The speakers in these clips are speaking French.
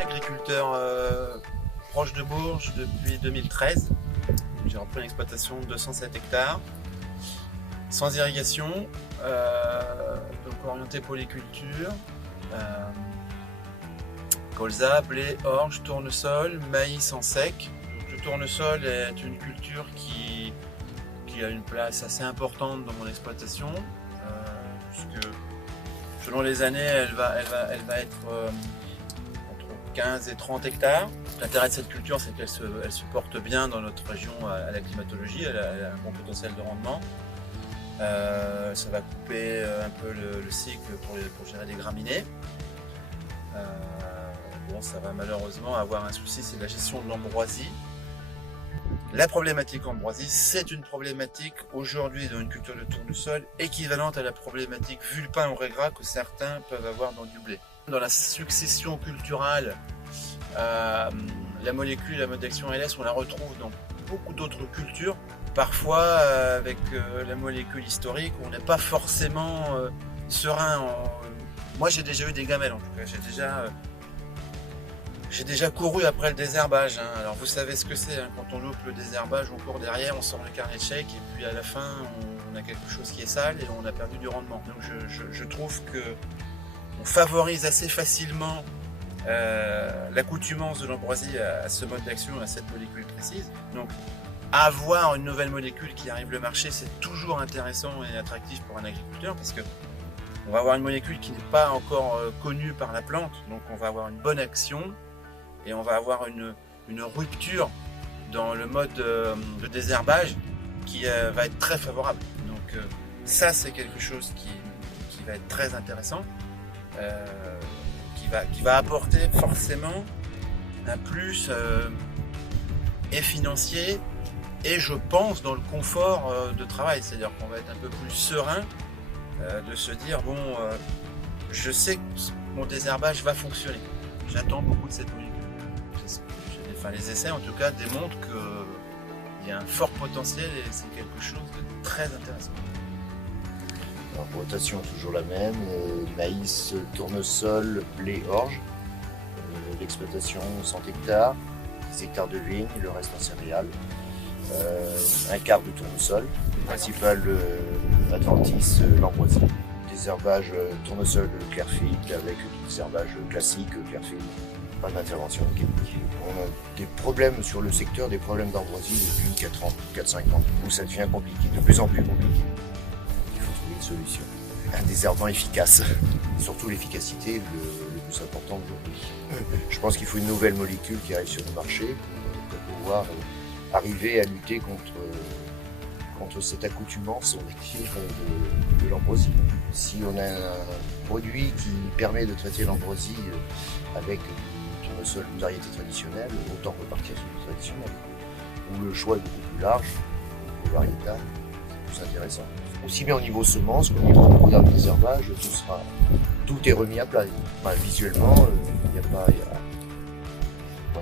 Agriculteur proche de Bourges depuis 2013. J'ai repris une exploitation de 207 hectares, sans irrigation, donc orienté polyculture, colza, blé, orge, tournesol, maïs en sec. Donc, le tournesol est une culture qui a une place assez importante dans mon exploitation, puisque selon les années, elle va être entre 15 et 30 hectares. L'intérêt de cette culture, c'est qu'elle se porte bien dans notre région à la climatologie, elle a un bon potentiel de rendement. Ça va couper un peu le cycle pour gérer des graminées. Bon, ça va malheureusement avoir un souci, c'est la gestion de l'ambroisie. La problématique ambroisie, c'est une problématique aujourd'hui dans une culture de tournesol équivalente à la problématique vulpin ou régras que certains peuvent avoir dans du blé. Dans la succession culturale, la molécule à mode d'action LS, on la retrouve dans beaucoup d'autres cultures. Parfois, avec la molécule historique, on n'est pas forcément serein. Moi, j'ai déjà eu des gamelles, en tout cas. J'ai déjà couru après le désherbage. Alors, vous savez ce que c'est. Quand on loupe le désherbage, on court derrière, on sort le carnet de chèques, et puis à la fin, on a quelque chose qui est sale et on a perdu du rendement. Donc, je trouve que on favorise assez facilement l'accoutumance de l'ambroisie à ce mode d'action, à cette molécule précise. Donc, avoir une nouvelle molécule qui arrive le marché, c'est toujours intéressant et attractif pour un agriculteur parce que on va avoir une molécule qui n'est pas encore connue par la plante, donc on va avoir une bonne action et on va avoir une rupture dans le mode de désherbage qui va être très favorable. Donc ça, c'est quelque chose qui va être très intéressant, qui va apporter forcément un plus et financier et je pense dans le confort de travail, c'est-à-dire qu'on va être un peu plus serein de se dire bon, je sais que mon désherbage va fonctionner. J'attends beaucoup de cette molécule. Les essais en tout cas démontrent qu'il y a un fort potentiel et c'est quelque chose de très intéressant. Alors, rotation toujours la même, maïs, tournesol, blé, orge. L'exploitation 100 hectares, 10 hectares de vignes, le reste en céréales. Un quart de tournesol, principal Atlantis, l'ambroisie. Désherbage tournesol Clearfield avec du désherbage classique Clearfield. Pas d'intervention chimique. On a des problèmes sur le secteur, des problèmes d'ambroisie depuis 4-5 ans, où ça devient compliqué, de plus en plus compliqué. Il faut trouver une solution. Un désherbant efficace, surtout l'efficacité le plus important aujourd'hui. Je pense qu'il faut une nouvelle molécule qui arrive sur le marché pour pouvoir arriver à lutter contre cette accoutumance, on va dire, de l'ambroisie. Si on a un produit qui permet de traiter l'ambroisie avec du tournesol, une variété traditionnelle, autant repartir sur du traditionnel. Où le choix est beaucoup plus large, beaucoup variétal, c'est plus intéressant. Aussi bien au niveau semences qu'au niveau du programme de désherbage, tout est remis à plat. Enfin, visuellement,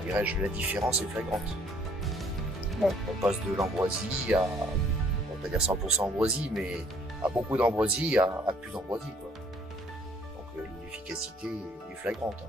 la différence est flagrante. On passe de l'ambroisie à, on va pas dire 100% ambroisie, mais à beaucoup d'ambroisie à plus d'ambroisie. Donc l'efficacité est flagrante.